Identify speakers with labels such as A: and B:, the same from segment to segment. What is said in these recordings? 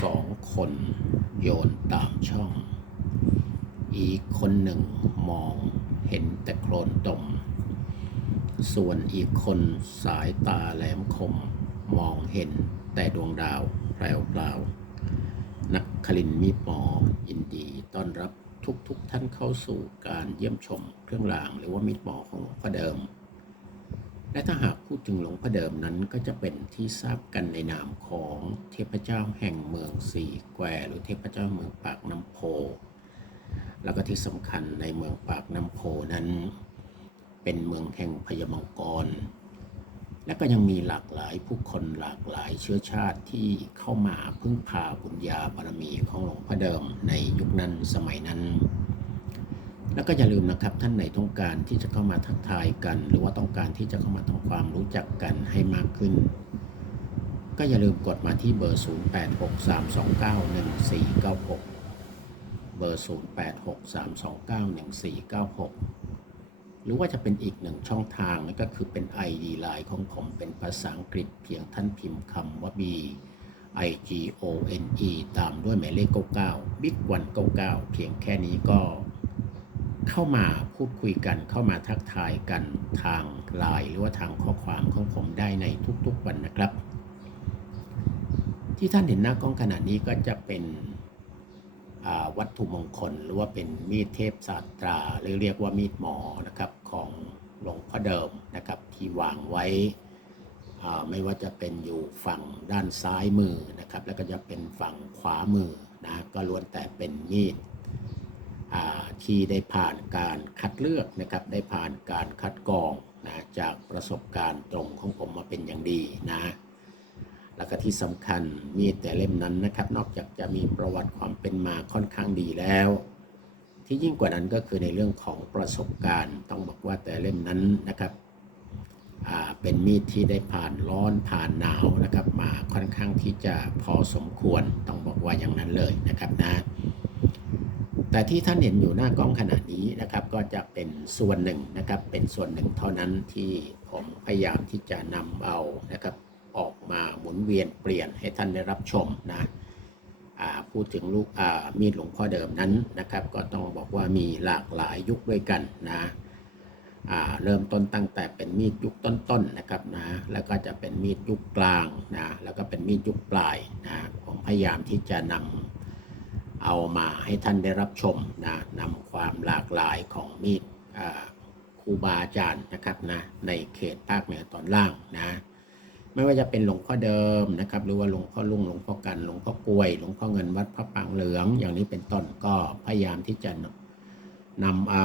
A: สองคนโยนตามช่อง อีกคนหนึ่งมองเห็นแต่โคลนตม ส่วนอีกคนสายตาแหลมคม มองเห็นแต่ดวงดาวแพรวๆนักคลินมีดหมอยินดีต้อนรับทุกๆทท่านเข้าสู่การเยี่ยมชมเครื่องรางหรือว่ามีดหมอของหลวงพ่อเดิม และถ้าหากพูดถึงหลวงพ่อเดิมนั้นก็จะเป็นที่ทราบกันในนามของเทพเจ้าแห่งเมืองสี่แควหรือเทพเจ้าเมืองปากน้ำโพ แล้วก็ที่สำคัญในเมืองปากน้ำโพนั้น เป็นเมืองแห่งพญามังกร และก็ยังมีหลากหลายผู้คนหลากหลายเชื้อชาติที่เข้ามาพึ่งพาบุญญาบารมีของหลวงพ่อเดิมในยุคนั้นสมัยนั้น แล้วก็อย่าลืมนะครับท่านไหนต้องการที่จะเข้ามาทักทายกัน หรือว่าต้องการที่จะเข้ามาทำความรู้จักกันให้มากขึ้น ก็อย่าลืมกดมาที่เบอร์ 0863291496 เบอร์ 0863291496 หรือว่าจะเป็นอีกหนึ่งช่องทางนั่นก็คือเป็น ID Line ของผมเป็นภาษาอังกฤษเพียงท่านพิมพ์คำว่า B I G O N E ตามด้วยหมายเลข 99 Big 199 เพียงแค่นี้ก็ เข้ามาพูดคุยกัน เข้ามาทักทายกันทางไลน์หรือว่าทางข้อความของผมได้ในทุกๆวันนะครับ ที่ท่านเห็นหน้ากล้องขณะนี้ก็จะเป็นวัตถุมงคล หรือว่าเป็นมีดเทพศาสตราหรือเรียกว่ามีดหมอนะครับของหลวงพ่อเดิมนะครับที่วางไว้อ่าไม่ว่าจะเป็นอยู่ฝั่งด้านซ้ายมือนะครับ แล้วก็จะเป็นฝั่งขวามือนะก็ล้วนแต่เป็นมีด ที่ได้ผ่านการคัดเลือกนะครับได้ผ่านการคัดกรองนะจากประสบการณ์ตรงของผมมาเป็นอย่างดีนะแล้วก็ที่สำคัญมีแต่เล่มนั้นนะครับ นอกจากจะมีประวัติความเป็นมาค่อนข้างดีแล้ว ที่ยิ่งกว่านั้นก็คือในเรื่องของประสบการณ์ ต้องบอกว่าแต่เล่มนั้นนะครับเป็นมีดที่ได้ผ่านร้อนผ่านหนาวนะครับ มาค่อนข้างที่จะพอสมควร ต้องบอกว่าอย่างนั้นเลยนะครับนะ แต่ที่ท่านเห็นอยู่หน้ากล้องขณะนี้นะครับ ก็จะเป็นส่วนหนึ่งนะครับ เป็นส่วนหนึ่งเท่านั้นที่ผมพยายามที่จะนำเอานะครับออกมาหมุนเวียนเปลี่ยนให้ท่านได้รับชมนะพูดถึงลูกมีดหลวงพ่อเดิมนั้นนะครับ ก็ต้องบอกว่ามีหลากหลายยุคด้วยกันนะเริ่มต้นตั้งแต่เป็นมีดยุคต้นๆนะครับนะแล้วก็จะเป็นมีดยุคกลางนะแล้วก็เป็นมีดยุคปลายนะผมพยายามที่จะนำ เอามาให้ท่านได้รับชมนะนำความหลากหลายของมีดครูบาอาจารย์นะครับนะในเขตภาคเหนือตอนล่างนะไม่ว่าจะเป็นหลวงพ่อเดิมนะครับ หรือว่าหลวงพ่อลุงหลวงพ่อกันหลวงพ่อกล้วย หลวงพ่อเงินวัดพระปางเหลือง อย่างนี้เป็นต้นก็พยายามที่จะนำเอา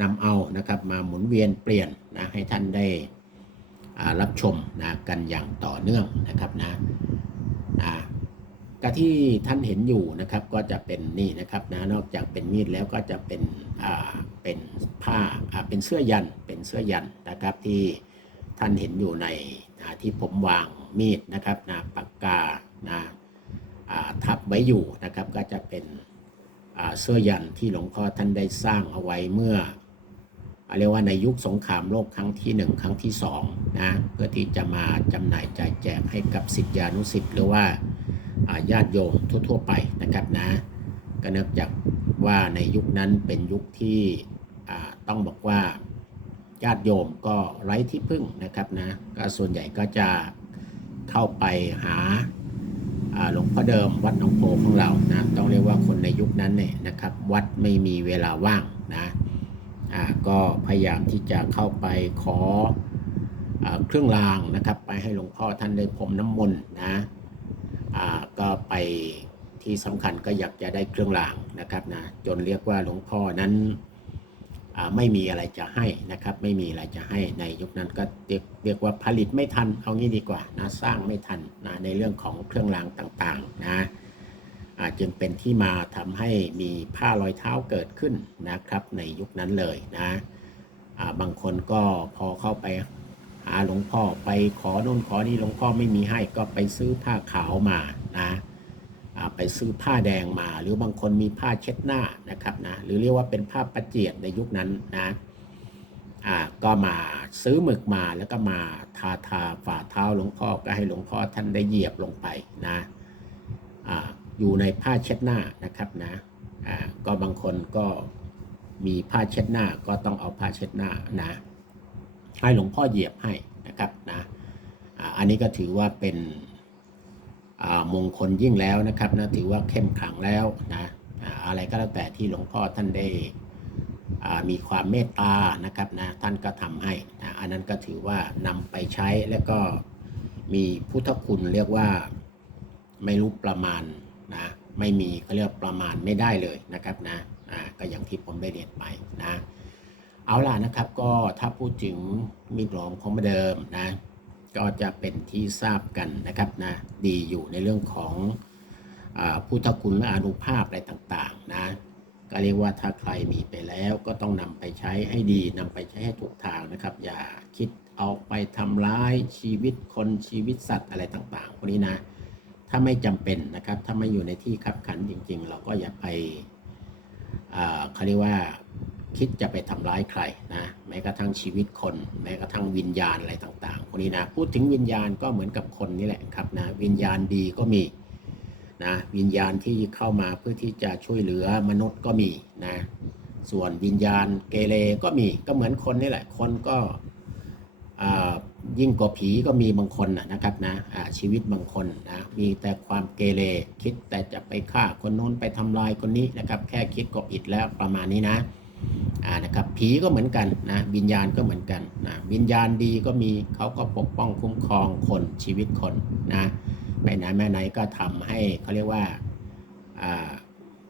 A: นำเอานะครับมาหมุนเวียนเปลี่ยนนะให้ท่านได้รับชมนะกันอย่างต่อเนื่องนะครับนะอ่า ก็ที่ท่านเห็นอยู่นะครับก็จะเป็นนี่นะครับนะนอกจากเป็นมีดแล้วก็จะเป็นอ่าเป็นผ้าอ่าเป็นเสื้อยันเป็นเสื้อยันนะครับที่ท่านเห็นอยู่ในที่ผมวางมีดนะครับนะปากกานะอ่าทับไว้อยู่นะครับก็จะเป็นอ่าเสื้อยันที่หลวงพ่อท่านได้สร้างเอาไว้เมื่ออ่าเรียกว่าในยุคสงครามโลกครั้งที่หนึ่งครั้งที่สองนะเพื่อที่จะมาจำหน่ายจ่ายแจกให้กับศิษยานุศิษย์หรือว่า ญาติโยมทั่ว ๆ ไปนะครับนะก็เนื่องจากว่าในยุคนั้นเป็นยุคที่ต้องบอกว่าญาติโยมก็ไร้ที่พึ่งนะครับนะก็ส่วนใหญ่ก็จะเข้าไปหาหลวงพ่อเดิมวัดหนองโพของเรานะต้องเรียกว่าคนในยุคนั้นเนี่ยนะครับวัดไม่มีเวลาว่างนะก็พยายามที่จะเข้าไปขออเครื่องรางนะครับ ไปให้หลวงพ่อท่านได้พรมน้ำมนต์นะ ก็ไปที่สำคัญก็อยากจะได้เครื่องรางนะครับนะจนเรียกว่าหลวงพ่อนั้นไม่มีอะไรจะให้นะครับ ไม่มีอะไรจะให้ในยุคนั้นก็เรียกเรียกว่าผลิตไม่ทันเอางี้ดีกว่านะสร้างไม่ทันนะในเรื่องของเครื่องรางต่างๆนะจึงเป็นที่มาทำให้มีผ้ารอยเท้าเกิดขึ้นนะครับ ในยุคนั้นเลยนะบางคนก็พอเข้าไป หาหลวงพ่อไปขอนู่นขอนี่หลวงพ่อไม่มีให้ก็ไปซื้อผ้าขาวมานะไปซื้อผ้าแดงมา หรือบางคนมีผ้าเช็ดหน้านะครับนะหรือเรียกว่าเป็นผ้าประเจียดในยุคนั้นนะอ่าก็มาซื้อหมึกมาแล้วก็มาทาทาฝ่าเท้าหลวงพ่อก็ให้หลวงพ่อท่านได้เหยียบลงไปนะอ่าอยู่ในผ้าเช็ดหน้านะครับนะอ่าก็บางคนก็มีผ้าเช็ดหน้าก็ต้องเอาผ้าเช็ดหน้านะ ให้หลวงพ่อเหยียบให้นะครับนะอันนี้ก็ถือว่าเป็นมงคลยิ่งแล้วนะครับนะถือว่าเข้มขลังแล้วนะอะไรก็แล้วแต่ที่หลวงพ่อท่านได้มีความเมตตานะครับนะท่านก็ทำให้นะอันนั้นก็ถือว่านำไปใช้แล้วก็มีพุทธคุณเรียกว่าไม่รู้ประมาณนะไม่มีเขาเรียกประมาณไม่ได้เลยนะครับนะก็อย่างที่ผมได้เรียนไปนะ เอาล่ะนะครับก็ถ้าพูดถึงมีดหลวงของเดิมนะก็จะเป็นที่ทราบกันนะครับนะดีอยู่ในเรื่องของอพุทธคุณและอนุภาพอะไรต่างๆนะก็เรียกว่าถ้าใครมีไปแล้วก็ต้องนำไปใช้ให้ดีนำไปใช้ให้ถูกทางนะครับ อย่าคิดเอาไปทำร้ายชีวิตคนชีวิตสัตว์อะไรต่างๆพวกนี้นะถ้าไม่จำเป็นนะครับ ถ้าไม่อยู่ในที่ขับขันจริง ๆ เราก็อย่าไปเขาเรียกว่า คิดจะไปทำร้ายใครนะแม้กระทั่งชีวิตคน แม้กระทั่งวิญญาณอะไรต่างๆพวกนี้นะพูดถึงวิญญาณก็เหมือนกับคนนี่แหละครับนะวิญญาณดีก็มีนะวิญญาณที่เข้ามาเพื่อที่จะช่วยเหลือมนุษย์ก็มีนะส่วนวิญญาณเกเรก็มีก็เหมือนคนนี่แหละคนก็อ่ายิ่งกว่าผีก็มีบางคนนะครับนะอ่าชีวิตบางคนนะมีแต่ความเกเรคิดแต่จะไปฆ่าคนโน้นไปทำลายคนนี้นะครับ แค่คิดก็ผิดแล้วประมาณนี้นะ อ่านะครับผีก็เหมือนกันนะวิญญาณก็เหมือนกันนะวิญญาณดีก็มีเขาก็ปกป้องคุ้มครองคนชีวิตคนนะไปไหนแม่ไหนก็ทำให้เขาเรียกว่าอ่า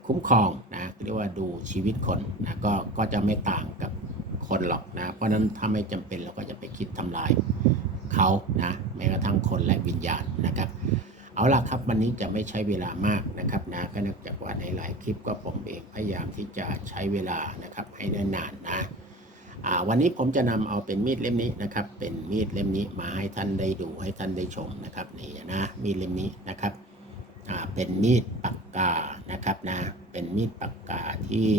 A: คุ้มครองนะเรียกว่าดูชีวิตคนนะก็ก็จะไม่ต่างกับคนหรอกนะเพราะฉะนั้นถ้าไม่จำเป็นเราก็จะไปคิดทำลายเขานะแม้กระทั่งคนและวิญญาณนะครับ เอาล่ะครับวันนี้จะไม่ใช้เวลามากนะครับนะก็เนื่องจากว่าในหลายคลิปก็ผมเองพยายามที่จะใช้เวลานะครับให้เนิ่นนานนะวันนี้ผมจะนำเอาเป็นมีดเล่มนี้นะครับ เป็นมีดเล่มนี้มาให้ท่านได้ดูให้ท่านได้ชมนะครับนี่นะมีดเล่มนี้นะครับเป็นมีดปากกานะครับนะเป็นมีดปากกาที่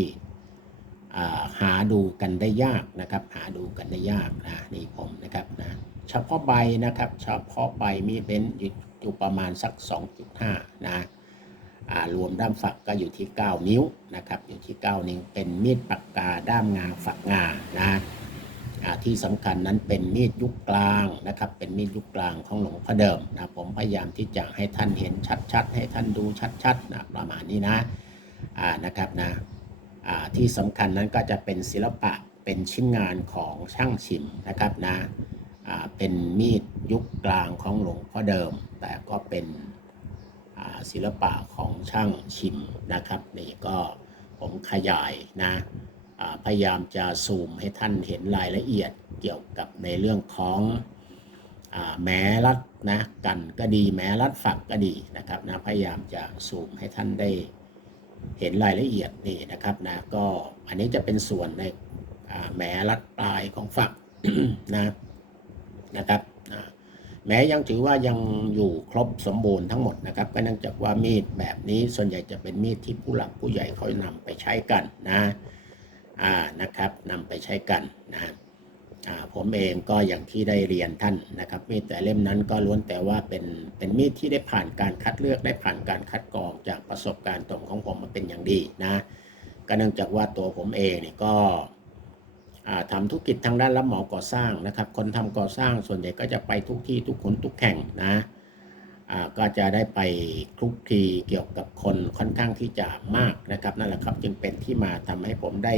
A: หาดูกันได้ยากนะครับ หาดูกันได้ยากนะนี่ผมนะครับนะ เฉพาะใบนะครับ เฉพาะใบมีดเป็นอยู่อยู่ประมาณสัก 2.5 นะอ่ารวมด้ามฝักก็อยู่ที่ 9 นิ้วนะครับ อยู่ที่ 9 นิ้ว เป็นมีดปากกาด้ามงาฝักงานะที่สำคัญนั้นเป็นมีดยุคกลางนะครับ เป็นมีดยุคกลางของหลวงพ่อเดิมนะผมพยายามที่จะให้ท่านเห็นชัดๆ ให้ท่านดูชัดๆนะประมาณนี้นะนะครับนะที่สำคัญนั้นก็จะเป็นศิลปะเป็นชิ้นงานของช่างชิมนะครับนะ เป็นมีดยุคกลางของหลวงพ่อเดิม แต่ก็เป็นศิลปะของช่างชิมนะครับนี่ก็ผมขยายนะพยายามจะซูมให้ท่านเห็นรายละเอียดเกี่ยวกับในเรื่องของอแม้รัดนะกันก็ดีแม้รัดฝักก็ดีนะครับนะพยายามจะซูมให้ท่านได้เห็นรายละเอียดนี่นะครับนะก็อันนี้จะเป็นส่วนในแหมรัดปลายของฝักนะ นะครับนะแม้ยังถือว่ายังอยู่ครบสมบูรณ์ทั้งหมดนะครับ ก็เนื่องจากว่ามีดแบบนี้ส่วนใหญ่จะเป็นมีดที่ผู้หลักผู้ใหญ่เขานำไปใช้กันนะอ่านะครับนำไปใช้กันนะอ่าผมเองก็อย่างที่ได้เรียนท่านนะครับ มีดแต่เล่มนั้นก็ล้วนแต่ว่าเป็นเป็นมีดที่ได้ผ่านการคัดเลือกได้ผ่านการคัดกรองจากประสบการณ์ตรงของผมมาเป็นอย่างดีนะก็เนื่องจากว่าตัวผมเองเนี่ยก็อ่า ทำธุรกิจทางด้านรับเหมาก่อสร้างนะครับ คนทำก่อสร้างส่วนใหญ่ก็จะไปทุกที่ทุกคนทุกแห่งนะก็จะได้ไปคลุกคลีเกี่ยวกับคนค่อนข้างที่จะมากนะครับนั่นแหละครับจึงเป็นที่มาทำให้ผมได้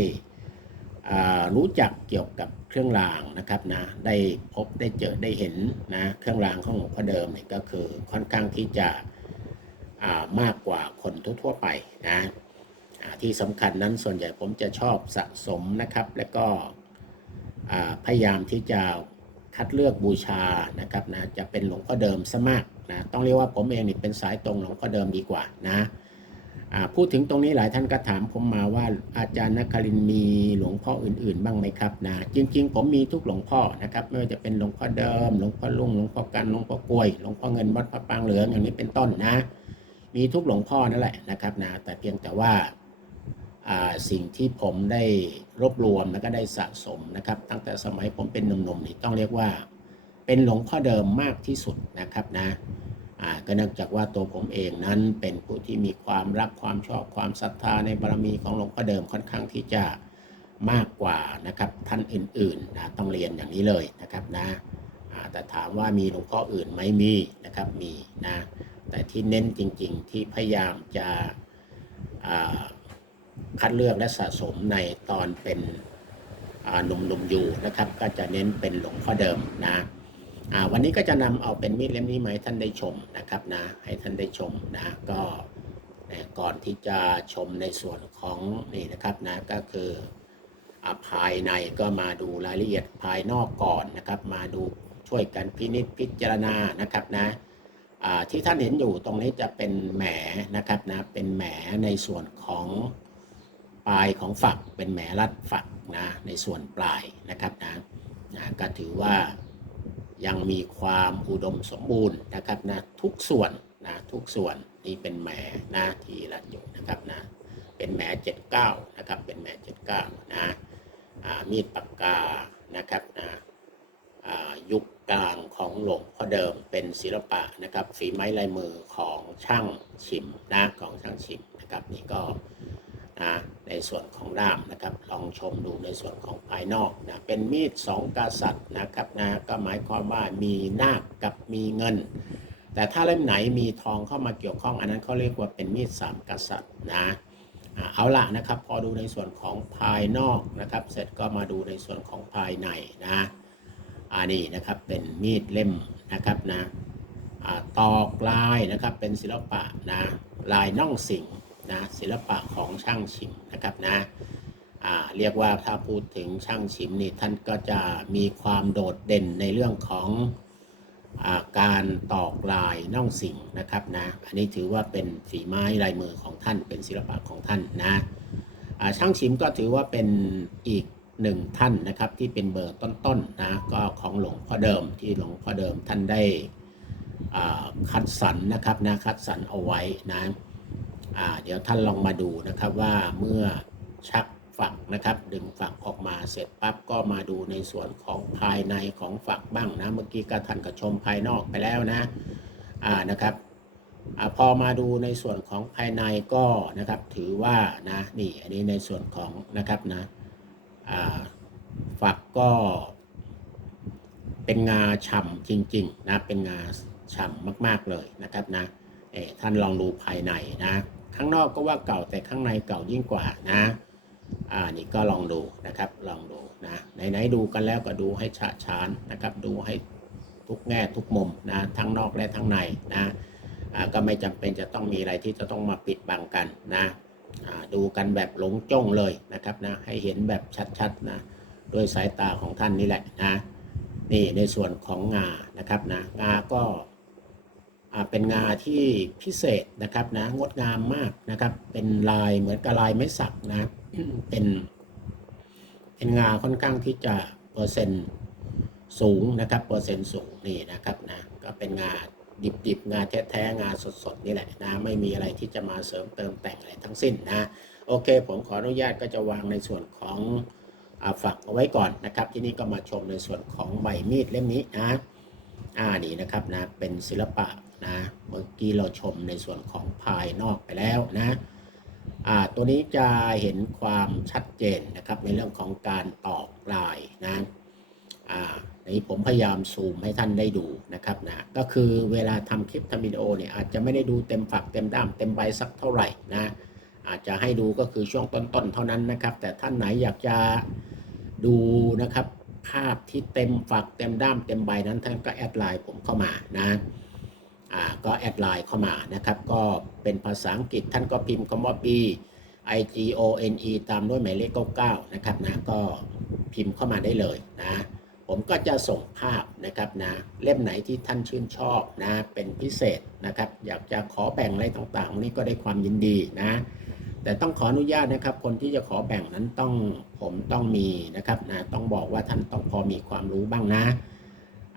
A: รู้จักเกี่ยวกับเครื่องรางนะครับนะได้พบได้เจอได้เห็นนะเครื่องรางของหลวงพ่อเดิมเนี่ยก็คือค่อนข้างที่จะมากกว่าคนทั่วๆไปนะ ที่สำคัญนั้นส่วนใหญ่ผมจะชอบสะสมนะครับ แล้วก็พยายามที่จะคัดเลือกบูชานะครับนะจะเป็นหลวงพ่อเดิมซะมากนะต้องเรียกว่าผมเองนี่เป็นสายตรงหลวงพ่อเดิมดีกว่านะพูดถึงตรงนี้หลายท่านก็ถามผมมาว่าอาจารย์นครินมีหลวงพ่ออื่น ๆ บ้างไหมครับนะจริง ๆ ผมมีทุกหลวงพ่อนะครับไม่ว่าจะเป็นหลวงพ่อเดิมหลวงพ่อลุงหลวงพ่อกันหลวงพ่อกล้วยหลวงพ่อเงินวัดพระปางเหลืองอย่างนี้เป็นต้นนะ มีทุกหลวงพ่อนั่นแหละนะครับนะแต่เพียงแต่ว่า สิ่งที่ผมได้รวบรวมแล้วก็ได้สะสมนะครับ ตั้งแต่สมัยผมเป็นหนุ่มๆนี่ต้องเรียกว่า เป็นหลวงพ่อเดิมมากที่สุดนะครับนะก็เนื่องจากว่าตัวผมเองนั้นเป็นผู้ที่มีความรักความชอบความศรัทธาในบารมีของหลวงพ่อเดิมค่อนข้างที่จะมากกว่านะครับท่านอื่นๆนะต้องเรียนอย่างนี้เลยนะครับนะแต่ถามว่ามีหลวงพ่ออื่นไหมมีนะครับมีนะแต่ที่เน้นจริงๆที่พยายามจะ คัดเลือกและสะสมในตอนเป็นหนุ่มๆอยู่นะครับ ก็จะเน้นเป็นหลวงพ่อเดิมนะวันนี้ก็จะนำเอาเป็นมีดเล่มนี้มาให้ท่านได้ชมนะครับนะให้ท่านได้ชมนะก็ก่อนที่จะชมในส่วนของนี่นะครับนะก็คืออภายในก็มาดูรายละเอียดภายนอกก่อนนะครับ มาดูช่วยกันพินิจพิจารณานะครับนะที่ท่านเห็นอยู่ตรงนี้จะเป็นแหมนะครับนะเป็นแหมในส่วนของ ปลายของฝักเป็นแหมรัดฝักนะในส่วนปลายนะครับนะนะก็ถือว่ายังมีความอุดมสมบูรณ์นะครับนะทุกส่วนนะทุกส่วนนี่เป็นแหมนะที่รัดอยู่นะครับนะเป็นแหม79นะครับเป็นแหม79นะอ่ามีดปากกานะครับนะยุคกลางของหลวงพ่อเดิมเป็นศิลปะนะครับฝีไม้ลายมือของช่างชิมนะของช่างชิมนะครับนี่ก็ ในส่วนของด้ามนะครับ ลองชมดูในส่วนของภายนอกนะเป็นมีดสองกษัตริย์นะครับนะก็หมายความว่ามีนาคกับมีเงิน แต่ถ้าเล่มไหนมีทองเข้ามาเกี่ยวข้องอันนั้นเขาเรียกว่าเป็นมีดสามกษัตริย์นะเอาละนะครับ พอดูในส่วนของภายนอกนะครับ เสร็จก็มาดูในส่วนของภายในนะอันนี้นะครับเป็นมีดเล่มนะครับนะอ่าตอกลายนะครับเป็นศิลปะนะลายน่องสิง นะศิลปะของช่างชิมนะครับนะเรียกว่าถ้าพูดถึงช่างชิมนี่ท่านก็จะมีความโดดเด่นในเรื่องของอาการตอกลายน่องสิงนะครับนะอันนี้ถือว่าเป็นฝีไม้ลายมือของท่านเป็นศิลปะของท่านนะช่างชิมก็ถือว่าเป็นอีกหนึ่งท่านนะครับที่เป็นเบอร์ต้นๆนะก็ของหลวงพ่อเดิมที่หลวงพ่อเดิมท่านได้คัดสรรนะครับนะคัดสรรเอาไว้นะ เดี๋ยวท่านลองมาดูนะครับว่าเมื่อชักฝักนะครับ ดึงฝักออกมาเสร็จปั๊บก็มาดูในส่วนของภายในของฝักบ้างนะ เมื่อกี้ก็ท่านก็ชมภายนอกไปแล้วนะอ่านะครับอพอมาดูในส่วนของภายในก็นะครับถือว่านะนี่อันนี้ในส่วนของนะครับนะฝักก็เป็นงาฉ่ำจริง ๆ นะเป็นงาฉ่ำมาก ๆ เลยนะครับนะท่านลองดูภายในนะ ข้างนอกก็ว่าเก่าแต่ข้างในเก่ายิ่งกว่านะอ่านี่ก็ลองดูนะครับลองดูนะไหนๆดูกันแล้วก็ดูให้ฉะฉานนะครับดูให้ทุกแง่ทุกมุมนะทั้งนอกและทั้งในนะอ่าก็ไม่จำเป็นจะต้องมีอะไรที่จะต้องมาปิดบังกันนะอ่าดูกันแบบหลงจ้องเลยนะครับนะให้เห็นแบบชัดๆนะด้วยสายตาของท่านนี่แหละนะนี่ในส่วนของงานะครับนะงาก็ เป็นงาที่พิเศษนะครับนะงดงามมากนะครับ เป็นลายเหมือนกับลายไม้สักนะเป็นเป็นงาค่อนข้างที่จะเปอร์เซ็นต์สูงนะครับเปอร์เซ็นต์สูงนี่นะครับนะก็เป็นงาดิบๆงาแท้ๆงาสดๆนี่แหละนะไม่มีอะไรที่จะมาเสริมเติมแต่งอะไรทั้งสิ้นนะโอเค ผมขออนุญาตก็จะวางในส่วนของอาฝักเอาไว้ก่อนนะครับ ที่นี่ก็มาชมในส่วนของใบมีดเล่มนี้นะอ่านี่นะครับนะเป็นศิลปะ นะเมื่อกี้เราชมในส่วนของภายนอกไปแล้วนะตัวนี้จะเห็นความชัดเจนนะครับในเรื่องของการตอกลายนะในนี้ผมพยายามซูมให้ท่านได้ดูนะครับนะก็คือเวลาทำคลิปทำวิดีโอเนี่ยอาจจะไม่ได้ดูเต็มฝักเต็มด้ามเต็มใบสักเท่าไหร่นะอาจจะให้ดูก็คือช่วงต้นๆเท่านั้นนะครับ แต่ท่านไหนอยากจะดูนะครับภาพที่เต็มฝักเต็มด้ามเต็มใบนั้นท่านก็แอดไลน์ผมเข้ามานะ ก็แอดไลน์เข้ามานะครับ ก็เป็นภาษาอังกฤษท่านก็พิมพ์คำว่า B I G O N E ตามด้วยหมายเลข99นะครับนะก็พิมพ์เข้ามาได้เลยนะ ผมก็จะส่งภาพนะครับนะ เล่มไหนที่ท่านชื่นชอบนะ เป็นพิเศษนะครับ อยากจะขอแบ่งอะไรต่างๆ นี่ก็ได้ความยินดีนะ แต่ต้องขออนุญาตนะครับ คนที่จะขอแบ่งนั้นต้องผมต้องมีนะครับนะต้องบอกว่าท่านต้องพอมีความรู้บ้างนะ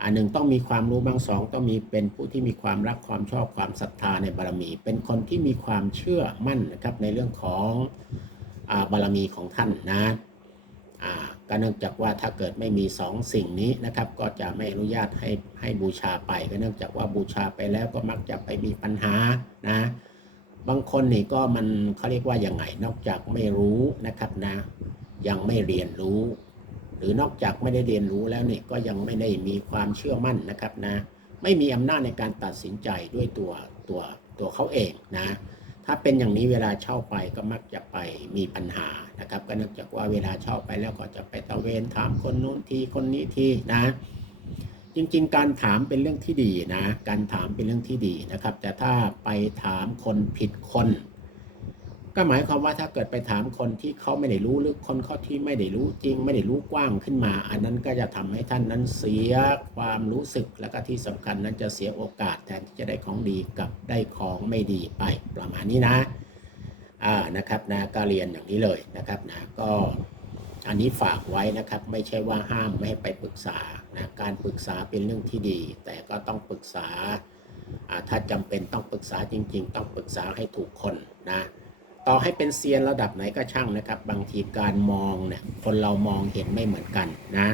A: อันหนึ่งต้องมีความรู้บางสองต้องมีเป็นผู้ที่มีความรักความชอบความศรัทธาในบารมี เป็นคนที่มีความเชื่อมั่นนะครับในเรื่องของอบารมีของท่านนะก็เนื่องจากว่าถ้าเกิดไม่มีสองสิ่งนี้นะครับก็จะไม่อนุญาตให้ให้บูชาไปก็เนื่องจากว่าบูชาไปแล้วก็มักจะไปมีปัญหานะบางคนนี่ก็มันเขาเรียกว่าอย่างไงนอกจากไม่รู้นะครับนะยังไม่เรียนรู้ หรือนอกจากไม่ได้เรียนรู้แล้วนี่ก็ยังไม่ได้มีความเชื่อมั่นนะครับนะไม่มีอำนาจในการตัดสินใจด้วยตัวตัวตัวเขาเองนะถ้าเป็นอย่างนี้เวลาเช่าไปก็มักจะไปมีปัญหานะครับ ก็เนื่องจากว่าเวลาเช่าไปแล้วก็จะไปตะเวนถามคนนู้นทีคนนี้ทีนะจริงๆ การถามเป็นเรื่องที่ดีนะ การถามเป็นเรื่องที่ดีนะครับ แต่ถ้าไปถามคนผิดคน ก็หมายความว่าถ้าเกิดไปถามคนที่เขาไม่ได้รู้หรือคนเขาที่ไม่ได้รู้จริง ไม่ได้รู้กว้างขึ้นมา อันนั้นก็จะทำให้ท่านนั้นเสียความรู้สึกแล้วก็ที่สำคัญนั้นจะเสียโอกาสแทนที่จะได้ของดีกับได้ของไม่ดีไปประมาณนี้นะอ่านะครับนะก็เรียนอย่างนี้เลยนะครับนะก็อันนี้ฝากไว้นะครับไม่ใช่ว่าห้ามไม่ให้ไปปรึกษานะการปรึกษาเป็นเรื่องที่ดี แต่ก็ต้องปรึกษาถ้าจำเป็นต้องปรึกษาจริง ๆ ต้องปรึกษาให้ถูกคนนะ ต่อให้เป็นเซียนระดับไหนก็ช่างนะครับ บางทีการมองเนี่ยคนเรามองเห็นไม่เหมือนกันนะ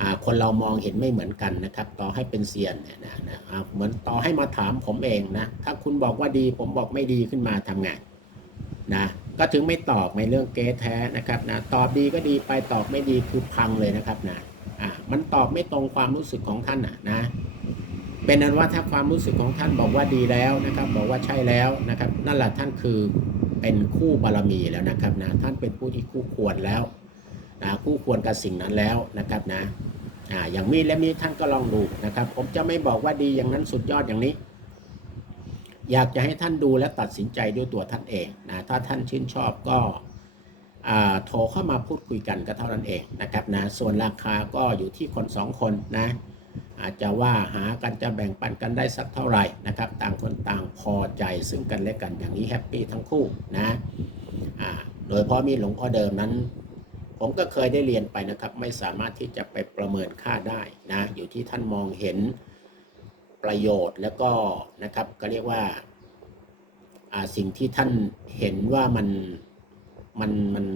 A: อ่าคนเรามองเห็นไม่เหมือนกันนะครับ ต่อให้เป็นเซียนเนี่ยนะนะอ่าเหมือนต่อให้มาถามผมเองนะถ้าคุณบอกว่าดีผมบอกไม่ดีขึ้นมาทำไงนะก็ถึงไม่ตอบในเรื่องเก๊แท้นะครับนะตอบดีก็ดีไปตอบไม่ดีคือพังเลยนะครับนะอ่ามันตอบไม่ตรงความรู้สึกของท่านนะนะ เป็นนั้นว่าถ้าความรู้สึกของท่านบอกว่าดีแล้วนะครับ บอกว่าใช่แล้วนะครับ นั่นแหละท่านคือเป็นคู่บารมีแล้วนะครับนะท่านเป็นผู้ที่คู่ควรแล้วนะคู่ควรกับสิ่งนั้นแล้วนะครับนะอ่าอย่างมีดเล่มนี้ท่านก็ลองดูนะครับ ผมจะไม่บอกว่าดีอย่างนั้นสุดยอดอย่างนี้ อยากจะให้ท่านดูและตัดสินใจด้วยตัวท่านเองนะถ้าท่านชื่นชอบก็โทรเข้ามาพูดคุยกันก็เท่านั้นเองนะครับนะส่วนราคาก็อยู่ที่คนสองคนนะ อาจจะว่าหากันจะแบ่งปันกันได้สักเท่าไหร่นะครับ ต่างคนต่างพอใจซึ่งกันและกันอย่างนี้แฮปปี้ทั้งคู่นะโดยเฉพาะมีหลวงพ่อเดิมนั้น ผมก็เคยได้เรียนไปนะครับ ไม่สามารถที่จะไปประเมินค่าได้นะอยู่ที่ท่านมองเห็นประโยชน์แล้วก็นะครับก็เรียกว่าสิ่งที่ท่านเห็นว่ามันมันมัน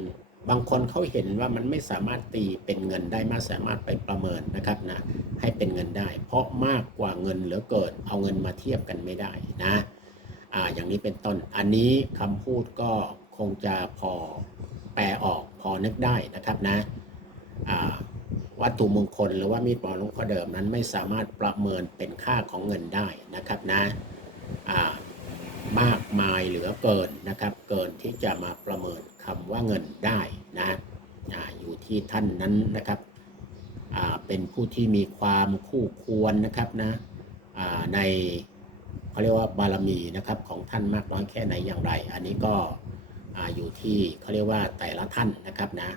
A: บางคนเขาเห็นว่ามันไม่สามารถตีเป็นเงินได้ไม่สามารถไปประเมินนะครับนะให้เป็นเงินได้ เพราะมากกว่าเงินเหลือเกินเอาเงินมาเทียบกันไม่ได้นะอ่าอย่างนี้เป็นต้นอันนี้คำพูดก็คงจะพอแปลออกพอนึกได้นะครับนะอ่าวัตถุมงคลหรือว่ามีดหมอหลวงพ่อเดิมนั้นไม่สามารถประเมินเป็นค่าของเงินได้นะครับนะอ่ามากมายเหลือเกินนะครับ เกินที่จะมาประเมิน คำว่าเงินได้นะอยู่ที่ท่านนั้นนะครับเป็นผู้ที่มีความคู่ควรนะครับนะในเขาเรียกว่าบารมีนะครับของท่านมากน้อยแค่ไหนอย่างไร อันนี้ก็อยู่ที่เขาเรียกว่าแต่ละท่านนะครับนะ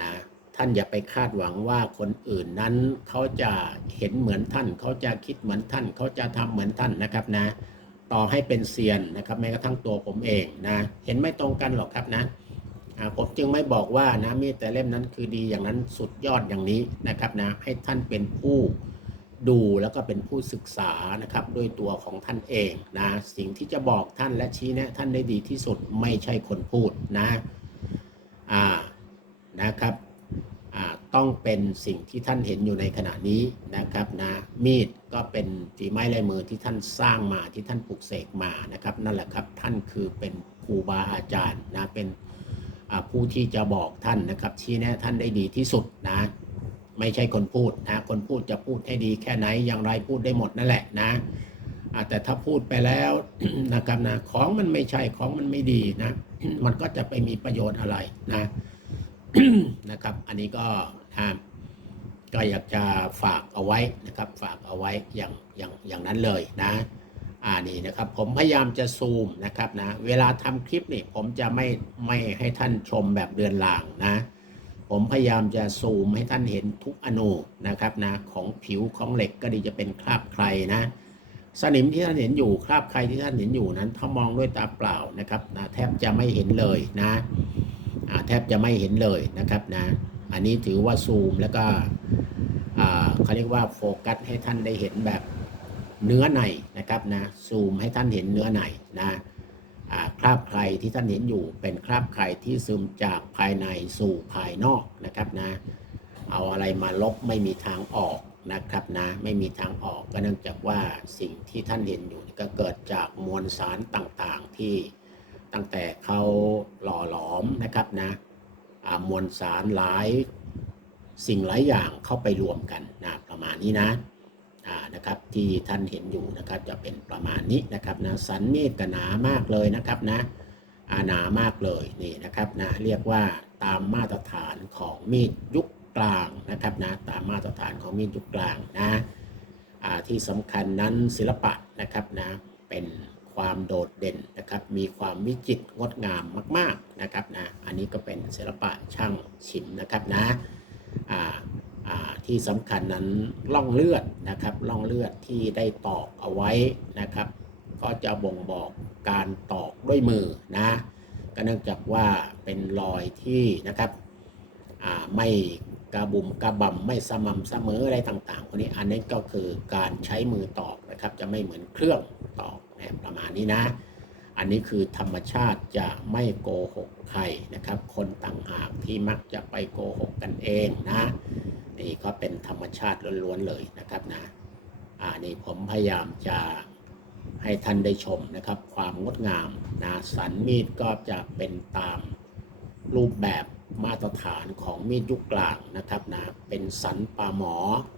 A: นะท่านอย่าไปคาดหวังว่าคนอื่นนั้นเขาจะเห็นเหมือนท่าน เขาจะคิดเหมือนท่าน เขาจะทำเหมือนท่านนะครับนะ ต่อให้เป็นเซียนนะครับแม้กระทั่งตัวผมเองนะ เห็นไม่ตรงกันหรอกครับนะ ผมจึงไม่บอกว่านะมีดแต่เล่มนั้นคือดีอย่างนั้นสุดยอดอย่างนี้นะครับนะให้ท่านเป็นผู้ดูแล้วก็เป็นผู้ศึกษานะครับด้วยตัวของท่านเองนะสิ่งที่จะบอกท่านและชี้แนะท่านได้ดีที่สุดไม่ใช่คนพูดนะอ่านะครับอ่าต้องเป็นสิ่งที่ท่านเห็นอยู่ในขณะนี้นะครับนะมีดก็เป็นฝีไม้ลายมือที่ท่านสร้างมาที่ท่านปลูกเสกมานะครับ นั่นแหละครับท่านคือเป็นครูบาอาจารย์นะเป็น ผู้ที่จะบอกท่านนะครับ ชี้แนะท่านได้ดีที่สุดนะ ไม่ใช่คนพูดนะคนพูดจะพูดให้ดีแค่ไหนอย่างไรพูดได้หมดนั่นแหละนะแต่ถ้าพูดไปแล้วนะครับนะของมันไม่ใช่ของมันไม่ดีนะ มันก็จะไปมีประโยชน์อะไรนะนะครับ อันนี้ก็นะก็อยากจะฝากเอาไว้นะครับ ฝากเอาไว้อย่างอย่างอย่างนั้นเลยนะ อ่านี่นะครับผมพยายามจะซูมนะครับนะเวลาทำคลิปนี่ผมจะไม่ไม่ให้ท่านชมแบบเดือนลางนะ ผมพยายามจะซูมให้ท่านเห็นทุกอนูนะครับนะของผิวของเหล็กก็ดีจะเป็นคราบใครนะ สนิมที่ท่านเห็นอยู่คราบใครที่ท่านเห็นอยู่นั้น ถ้ามองด้วยตาเปล่านะครับนะแทบจะไม่เห็นเลยนะแทบจะไม่เห็นเลยนะครับนะอันนี้ถือว่าซูมแล้วก็อ่าเขาเรียกว่าโฟกัสให้ท่านได้เห็นแบบ เนื้อในนะครับนะซูมให้ท่านเห็นเนื้อในนะคราบใครที่ท่านเห็นอยู่เป็นคราบใครที่ซึมจากภายในสู่ภายนอกนะครับนะเอาอะไรมาลบไม่มีทางออกนะครับนะไม่มีทางออกก็เนื่องจากว่าสิ่งที่ท่านเห็นอยู่ก็เกิดจากมวลสารต่างๆที่ตั้งแต่เขาหล่อหลอมนะครับนะมวลสารหลายสิ่งหลายอย่างเข้าไปรวมกันนะประมาณนี้นะ นะครับ ที่ท่านเห็นอยู่นะครับ จะเป็นประมาณนี้นะครับนะสันมีดก็หนามากเลยนะครับนะอาหนามากเลยนี่นะครับนะเรียกว่าตามมาตรฐานของมีดยุคกลางนะครับนะตามมาตรฐานของมีดยุคกลางนะที่สำคัญนั้นศิลปะนะครับนะเป็นความโดดเด่นนะครับ มีความวิจิตรงดงามมาก ๆนะครับนะ อันนี้ก็เป็นศิลปะช่างฉิมนะครับนะ ที่สำคัญนั้นล่องเลือดนะครับล่องเลือดที่ได้ตอกเอาไว้นะครับ ก็จะบ่งบอกการตอกด้วยมือนะก็เนื่องจากว่าเป็นรอยที่นะครับไม่กระบุมกระบำไม่สม่ำเสมออะไรต่างๆพวกนี้อันนี้ก็คือการใช้มือตอกนะครับ จะไม่เหมือนเครื่องตอกนะประมาณนี้นะ อันนี้คือธรรมชาติจะไม่โกหกใครนะครับ คนต่างหากที่มักจะไปโกหกกันเองนะ นี่ก็เป็นธรรมชาติล้วนๆเลยนะครับนะอ่านี่ผมพยายามจะให้ท่านได้ชมนะครับ ความงดงามนะสันมีดก็จะเป็นตามรูปแบบมาตรฐานของมีดยุคกลางนะครับนะเป็นสันปลาหมอ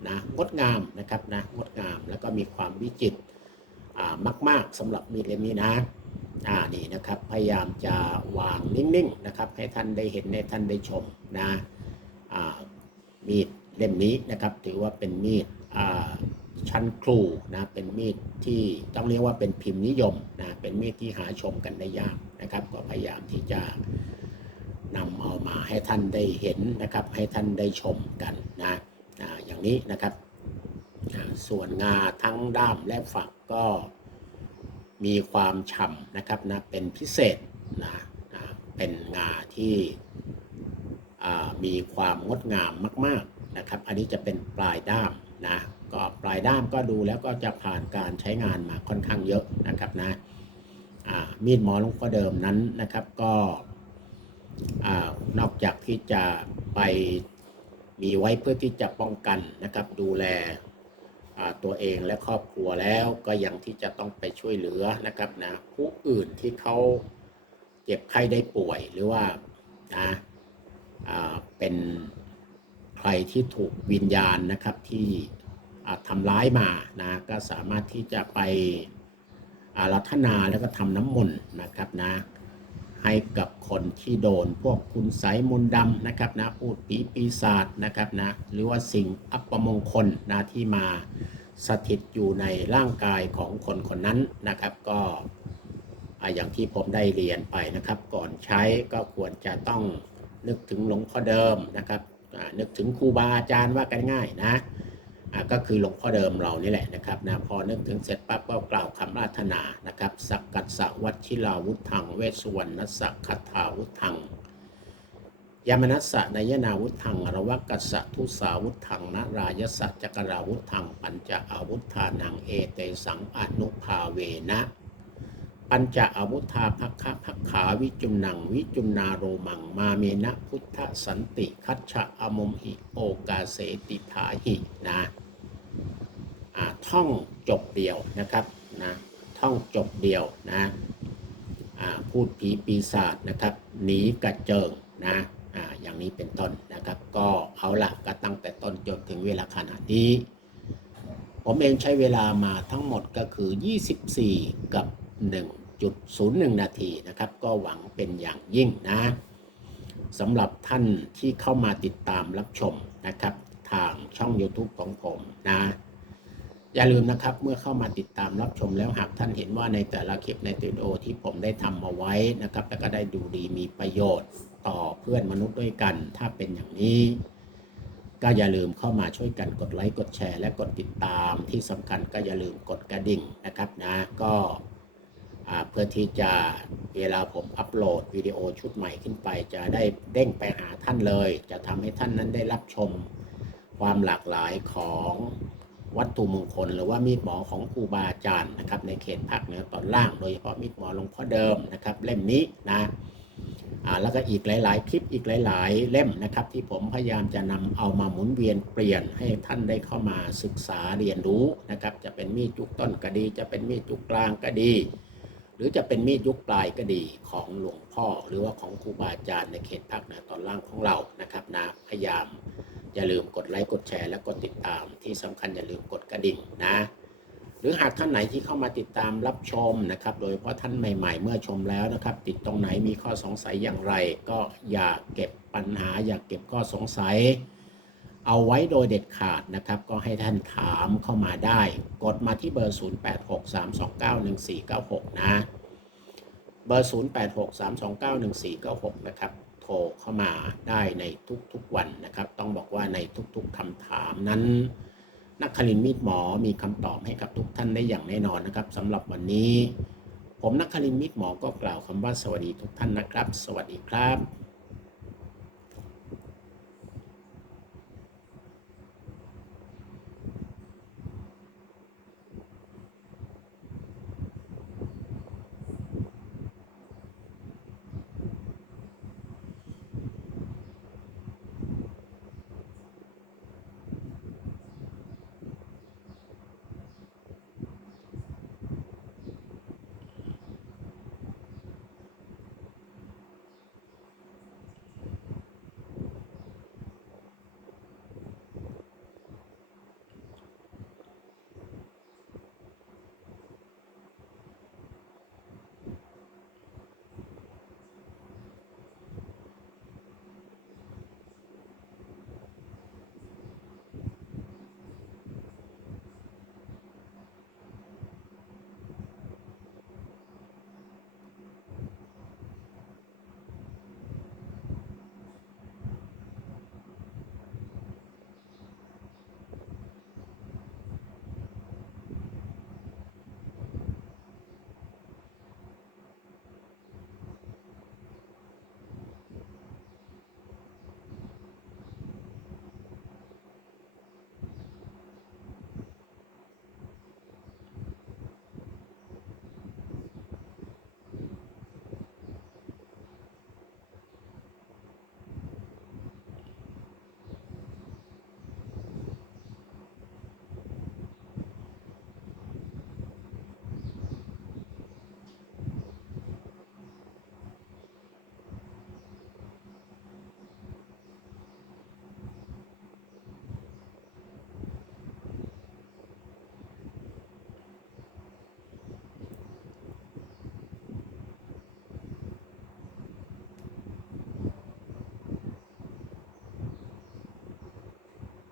A: นะงดงามนะครับนะงดงามแล้วก็มีความวิจิตรอ่ามาก ๆสำหรับมีดเล่มนี้นะอ่านี่นะครับพยายามจะวางนิ่งๆนะครับให้ท่านได้เห็นให้ท่านได้ชมนะอ่ามีด เล่มนี้นะครับถือว่าเป็นมีดชั้นครูนะเป็นมีดที่ต้องเรียกว่าเป็นพิมพ์นิยมนะเป็นมีดที่หาชมกันได้ยากนะครับ ก็พยายามที่จะนำเอามาให้ท่านได้เห็นนะครับ ให้ท่านได้ชมกันนะอ่าอย่างนี้นะครับ ส่วนงาทั้งด้ามและฝักก็มีความฉ่ำนะครับนะเป็นพิเศษนะนะเป็นงาที่มีความงดงามมาก ๆ นะครับ อันนี้จะเป็นปลายด้ามนะก็ปลายด้ามก็ดูแล้วก็จะผ่านการใช้งานมาค่อนข้างเยอะนะครับนะมีดหมอหลวงพ่อเดิมนั้นนะครับก็นอกจากที่จะไปมีไว้เพื่อที่จะป้องกันนะครับ ดูแลตัวเองและครอบครัวแล้วก็ยังที่จะต้องไปช่วยเหลือนะครับนะผู้อื่นที่เขาเจ็บไข้ได้ป่วยหรือว่านะเป็น รที่ถูกวิญญาณนะครับที่ทำร้ายมานะก็สามารถที่จะไปอารัธนาแล้วก็ทำน้ำมนต์นะครับนะให้กับคนที่โดนพวกคุณไสยมนต์ดำนะครับนะพูดผีปีศาจนะครับนะหรือว่าสิ่งอัปมงคลนะที่มาสถิตอยู่ในร่างกายของคนคนนั้นนะครับ ก็อย่างที่ผมได้เรียนไปนะครับ ก่อนใช้ก็ควรจะต้องนึกถึงหลวงพ่อเดิมนะครับ นึกถึงครูบาอาจารย์ว่ากันง่ายนะก็คือหลวงพ่อเดิมเรานี่แหละนะครับนะพอนึกถึงเสร็จปั๊บก็กล่าวคำราธนานะครับ สักกัสสวัชิราวุธัง เวสวรรณสักคทาวุธังยามนัสสะนายนาวุธังอรวักัสสะทุสาวุธังนรายสะจักราวุธัง ปัญจอาวุธานังเอเตสังอนุภาเวนะ ปัญจอาวุธาภัคะภัคขาวิจุมนังวิจุมนาโรมังมาเมนะพุทธสันติคัจฉะอมมหิโอกาเสติทาหินะท่องจบเดียวนะครับนะท่องจบเดียวนะพูดผีปีศาจนะครับหนีกระเจิงนะออย่างนี้เป็นต้นนะครับ ก็เอาละก็ตั้งแต่ต้นจนถึงเวลาขนาดนี้ ผมเองใช้เวลามาทั้งหมดก็คือ 24 กับ 1.01 นาทีนะครับ ก็หวังเป็นอย่างยิ่งนะสำหรับท่านที่เข้ามาติดตามรับชมนะครับ ทางช่อง YouTube ของผมนะ อย่าลืมนะครับเมื่อเข้ามาติดตามรับชมแล้วหากท่านเห็นว่าในแต่ละคลิปในวิดโอที่ผมได้ทำมาไว้นะครับ แล้วก็ได้ดูดีมีประโยชน์ต่อเพื่อนมนุษย์ด้วยกัน ถ้าเป็นอย่างนี้ก็อย่าลืมเข้ามาช่วยกันกดไลค์กดแชร์และกดติดตามที่สำคัญก็อย่าลืมกดกระดิ่งนะครับนะก็ เพื่อที่จะเวลาผมอัปโหลดวิดีโอชุดใหม่ขึ้นไป จะได้เด้งไปหาท่านเลย จะทำให้ท่านนั้นได้รับชมความหลากหลายของวัตถุมงคล หรือว่ามีดหมอของครูบาอาจารย์นะครับ ในเขตภาคเหนือตอนล่าง โดยเฉพาะมีดหมอหลวงพ่อเดิมนะครับ เล่มนี้นะแล้วก็อีกหลาย ๆ คลิปอีกหลาย ๆ เล่มนะครับ ที่ผมพยายามจะนำเอามาหมุนเวียนเปลี่ยนให้ท่านได้เข้ามาศึกษาเรียนรู้นะครับ จะเป็นมีดยุคต้นก็ดี จะเป็นมีดยุคกลางก็ดี หรือจะเป็นมีดยุคปลายก็ดีของหลวงพ่อ หรือว่าของครูบาอาจารย์ในเขตภาคเหนือตอนล่างของเรานะครับนะพยายามอย่าลืมกดไลค์กดแชร์และกดติดตามที่สำคัญอย่าลืมกดกระดิ่งนะ หรือหากท่านไหนที่เข้ามาติดตามรับชมนะครับ โดยเฉพาะท่านใหม่ ๆ เมื่อชมแล้วนะครับ ติดตรงไหนมีข้อสงสัยอย่างไร ก็อย่าเก็บปัญหาอย่าเก็บข้อสงสัย เอาไว้โดยเด็ดขาดนะครับ ก็ให้ท่านถามเข้ามาได้ กดมาที่เบอร์ 0863291496 นะ เบอร์ 0863291496 นะครับ โทรเข้ามาได้ในทุกๆวันนะครับ ต้องบอกว่าในทุกๆคำถามนั้น นักคลินทร์มีดหมอมีคำตอบให้กับทุกท่านได้อย่างแน่นอนนะครับสำหรับวันนี้ ผมนักคลินทร์มีดหมอก็กล่าวคำว่าสวัสดีทุกท่านนะครับ สวัสดีครับ